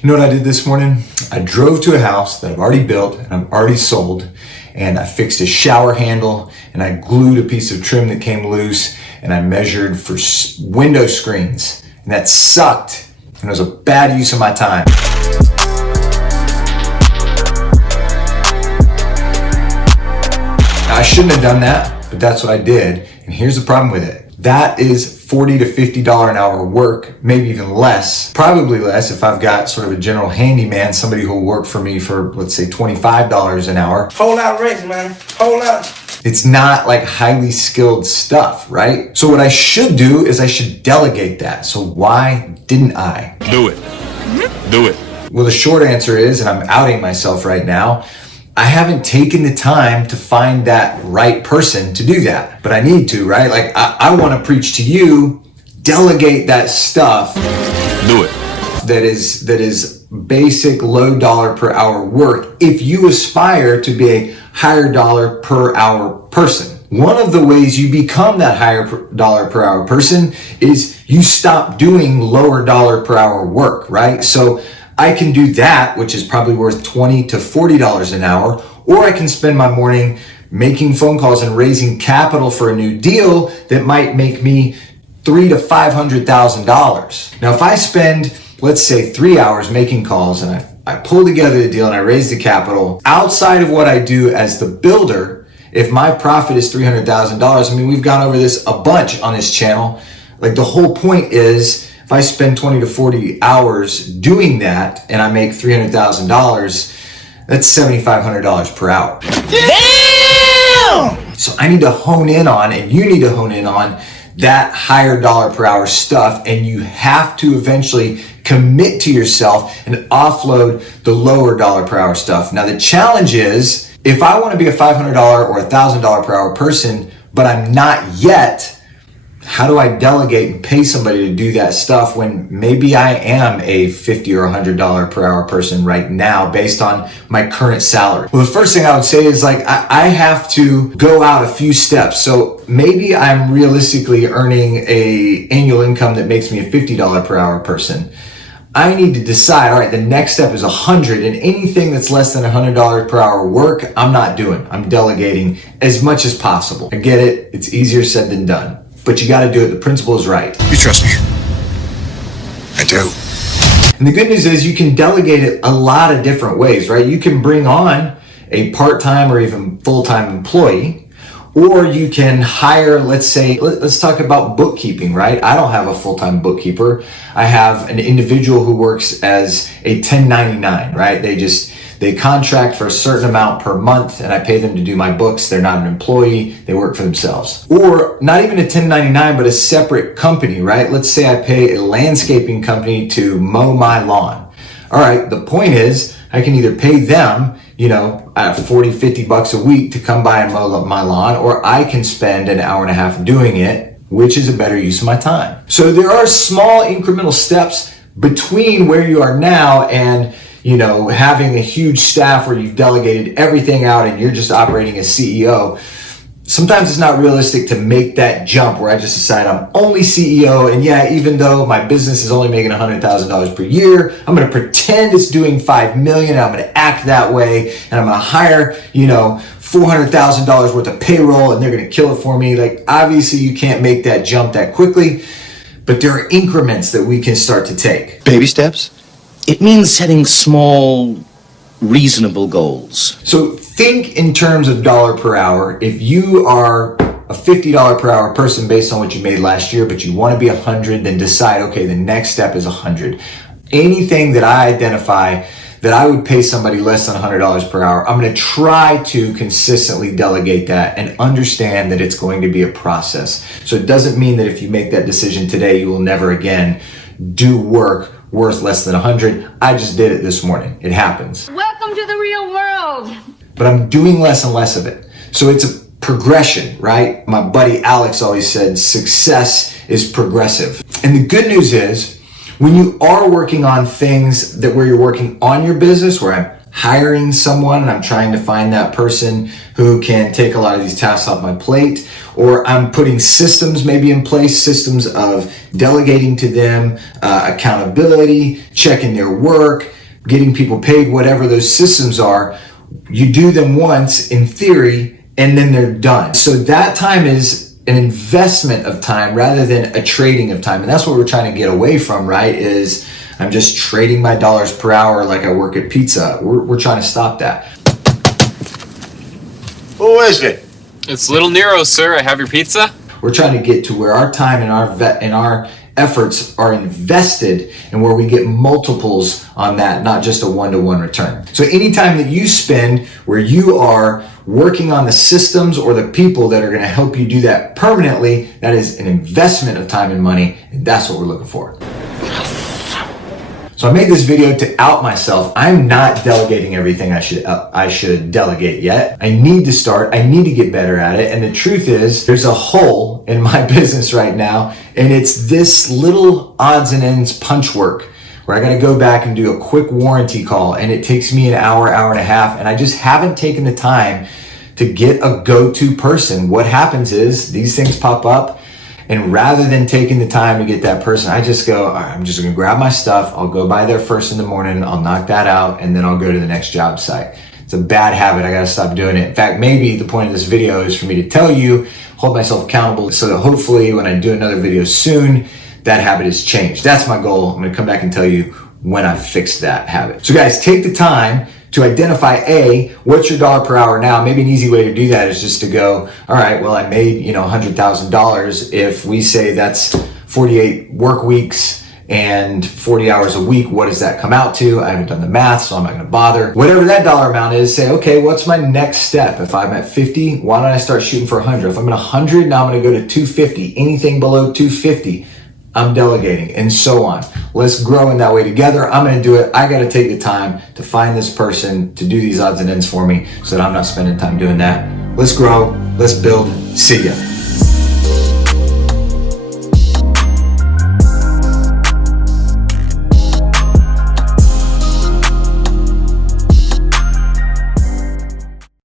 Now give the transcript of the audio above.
You know what I did this morning? I drove to a house that I've already built and I've already sold, and I fixed a shower handle and I glued a piece of trim that came loose, and I measured for window screens, and that sucked, and it was a bad use of my time. Now, I shouldn't have done that, but that's what I did, and here's the problem with it. That is $40 to $50 an hour work, maybe even less, probably less if I've got sort of a general handyman, somebody who'll work for me for, let's say, $25 an hour. Whole lot of race, man. Whole lot. It's not like highly skilled stuff, right? So what I should do is I should delegate that. So why didn't I? Do it. Do it. Well, the short answer is, and I'm outing myself right now, I haven't taken the time to find that right person to do that, but I need to, right? Like I want to preach to you, delegate that stuff. Do it. That is basic low dollar per hour work if you aspire to be a higher dollar per hour person. One of the ways you become that higher dollar per hour person is you stop doing lower dollar per hour work, right? So I can do that, which is probably worth $20 to $40 an hour, or I can spend my morning making phone calls and raising capital for a new deal that might make me $300,000 to $500,000. Now, if I spend, let's say, 3 hours making calls and I pull together the deal and I raise the capital, outside of what I do as the builder, if my profit is $300,000, I mean, we've gone over this a bunch on this channel. Like, the whole point is, if I spend 20 to 40 hours doing that and I make $300,000, that's $7,500 per hour. Damn! So I need to hone in on, and you need to hone in on, that higher dollar per hour stuff, and you have to eventually commit to yourself and offload the lower dollar per hour stuff. Now the challenge is, if I want to be a $500 or $1,000 per hour person, but I'm not yet, how do I delegate and pay somebody to do that stuff when maybe I am a $50 or $100 per hour person right now based on my current salary? Well, the first thing I would say is, like, I have to go out a few steps. So maybe I'm realistically earning a annual income that makes me a $50 per hour person. I need to decide, all right, the next step is 100, and anything that's less than $100 per hour work, I'm not doing. I'm delegating as much as possible. I get it. It's easier said than done. But you got to do it. The principle is right. You trust me? I do. And the good news is you can delegate it a lot of different ways, right? You can bring on a part-time or even full-time employee, or you can hire, let's talk about bookkeeping, right? I don't have a full-time bookkeeper. I have an individual who works as a 1099, right? They contract for a certain amount per month, and I pay them to do my books. They're not an employee. They work for themselves. Or not even a 1099, but a separate company, right? Let's say I pay a landscaping company to mow my lawn. All right, the point is, I can either pay them, at $40, $50 a week to come by and mow my lawn, or I can spend an hour and a half doing it, which is a better use of my time. So there are small incremental steps between where you are now and having a huge staff where you've delegated everything out and you're just operating as CEO. Sometimes it's not realistic to make that jump where I just decide I'm only CEO, and yeah, even though my business is only making $100,000 per year, I'm going to pretend it's doing $5 million, and I'm going to act that way, and I'm going to hire, $400,000 worth of payroll, and they're going to kill it for me. Like, obviously you can't make that jump that quickly, but there are increments that we can start to take. Baby steps? It means setting small, reasonable goals. So think in terms of dollar per hour. If you are a $50 per hour person based on what you made last year, but you want to be 100, then decide, okay, the next step is 100. Anything that I identify that I would pay somebody less than $100 per hour, I'm going to try to consistently delegate that and understand that it's going to be a process. So it doesn't mean that if you make that decision today, you will never again do work worth less than 100. I just did it this morning. It happens. Welcome to the real world. But I'm doing less and less of it. So it's a progression, right? My buddy Alex always said, success is progressive. And the good news is, when you are working on things where you're working on your business, where I'm hiring someone and I'm trying to find that person who can take a lot of these tasks off my plate, or I'm putting systems maybe in place, systems of delegating to them, accountability, checking their work, getting people paid, whatever those systems are. You do them once in theory and then they're done. So that time is an investment of time rather than a trading of time. And that's what we're trying to get away from, right? Is I'm just trading my dollars per hour like I work at pizza. We're trying to stop that. Who is it? It's Little Nero, sir. I have your pizza. We're trying to get to where our time and our efforts are invested and where we get multiples on that, not just a one-to-one return. So anytime that you spend where you are working on the systems or the people that are going to help you do that permanently, that is an investment of time and money, and that's what we're looking for. So I made this video to out myself. I'm not delegating everything I should delegate yet. I need to start. I need to get better at it. And the truth is, there's a hole in my business right now, and it's this little odds and ends punch work where I got to go back and do a quick warranty call, and it takes me an hour, hour and a half, and I just haven't taken the time to get a go-to person. What happens is these things pop up, and rather than taking the time to get that person, I just go, all right, I'm just gonna grab my stuff. I'll go by there first in the morning. I'll knock that out, and then I'll go to the next job site. It's a bad habit. I gotta stop doing it. In fact, maybe the point of this video is for me to tell you, hold myself accountable so that hopefully when I do another video soon, that habit is changed. That's my goal. I'm gonna come back and tell you when I've fixed that habit. So guys, take the time to identify what's your dollar per hour now. Maybe an easy way to do that is just to go, all right, well, I made, $100,000. If we say that's 48 work weeks and 40 hours a week, what does that come out to? I haven't done the math, so I'm not gonna bother. Whatever that dollar amount is, say, okay, what's my next step? If I'm at 50, why don't I start shooting for 100? If I'm at 100, now I'm gonna go to 250. Anything below 250, I'm delegating, and so on. Let's grow in that way together. I'm gonna do it. I gotta take the time to find this person to do these odds and ends for me so that I'm not spending time doing that. Let's grow, let's build. See ya.